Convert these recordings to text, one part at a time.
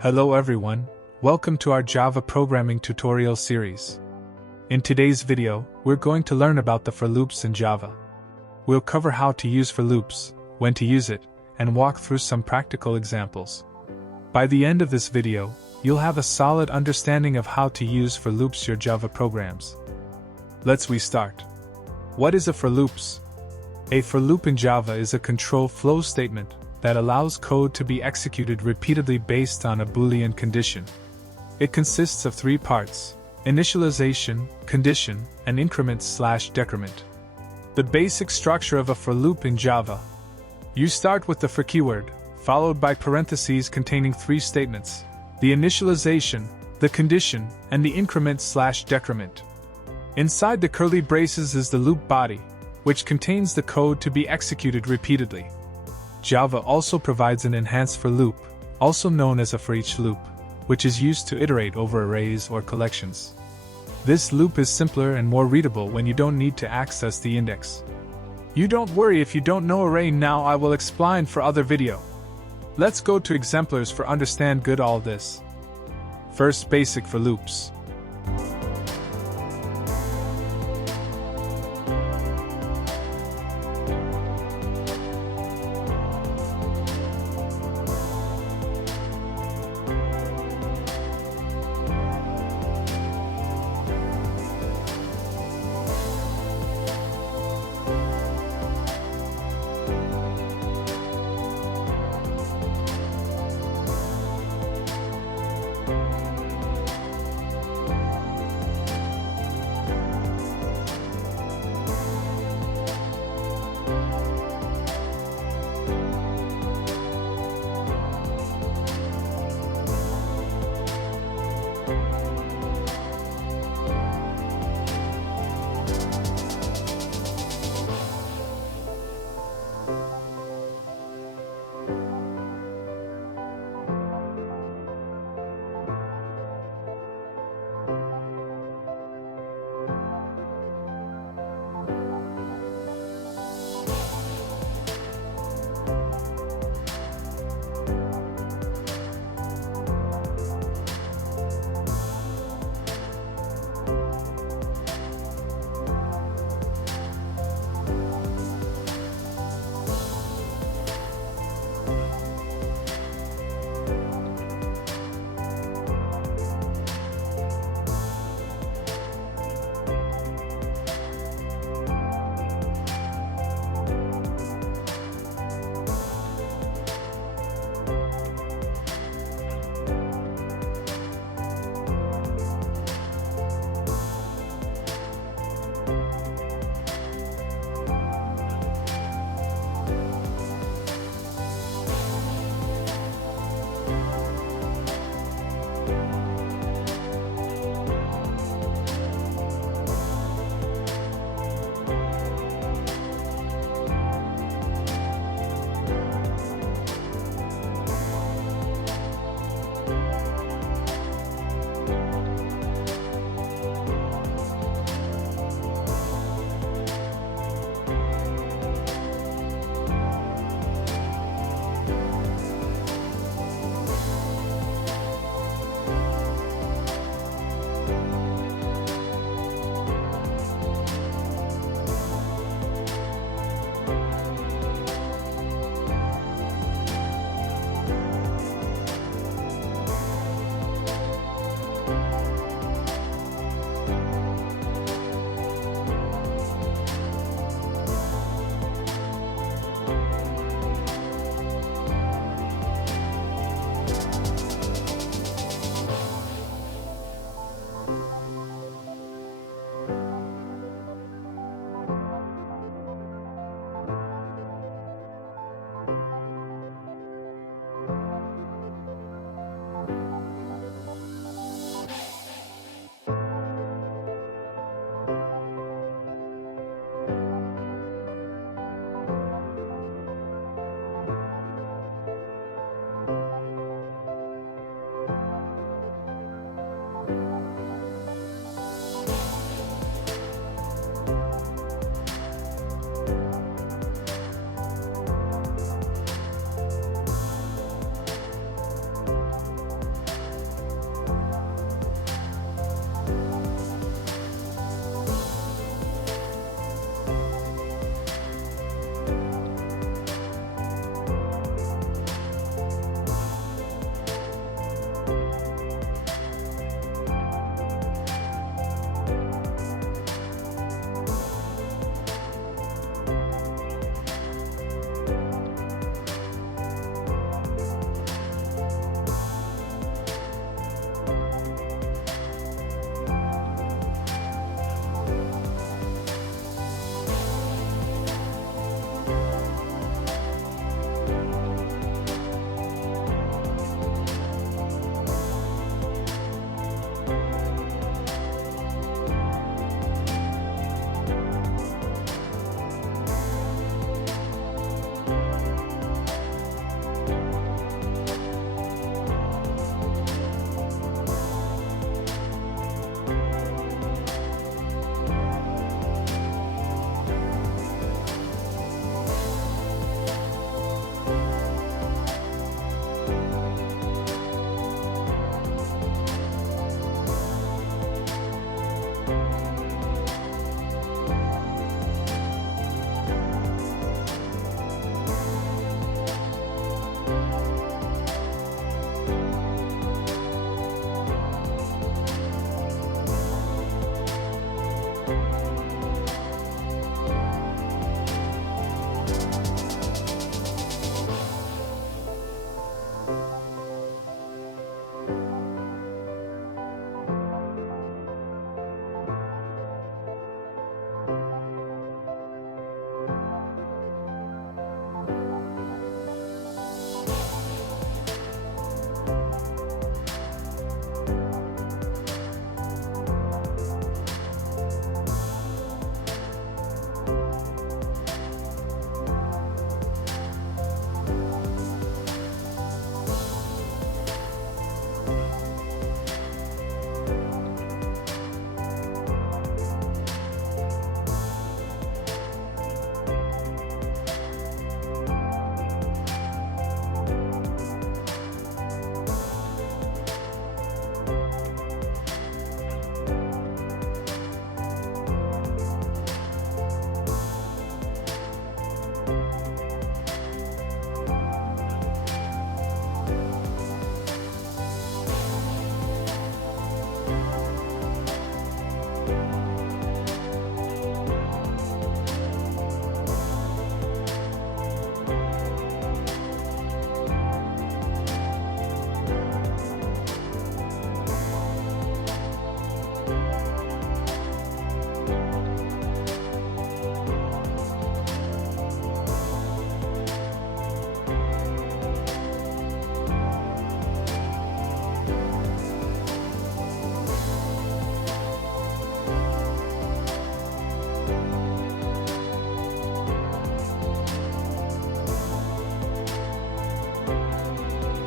Hello everyone, welcome to our Java programming tutorial series. In today's video, we're going to learn about the for loops in Java. We'll cover how to use for loops, when to use it, and walk through some practical examples. By the end of this video, you'll have a solid understanding of how to use for loops your Java programs. Let's start. What is a for loops? A for loop in Java is a control flow statement that allows code to be executed repeatedly based on a Boolean condition. It consists of three parts: initialization, condition, and increment/decrement. The basic structure of a for loop in Java. You start with the for keyword, followed by parentheses containing three statements: the initialization, the condition, and the increment/decrement. Inside the curly braces is the loop body, which contains the code to be executed repeatedly. Java also provides an enhanced for loop, also known as a for each loop, which is used to iterate over arrays or collections. This loop is simpler and more readable when you don't need to access the index. You don't worry if you don't know array now, I will explain for other video. Let's go to exemplars for understand good all this. First, basic for loops.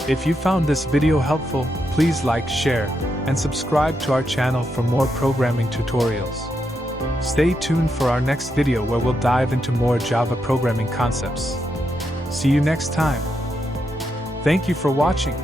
If you found this video helpful, please like, share, and subscribe to our channel for more programming tutorials. Stay tuned for our next video where we'll dive into more Java programming concepts. See you next time. Thank you for watching.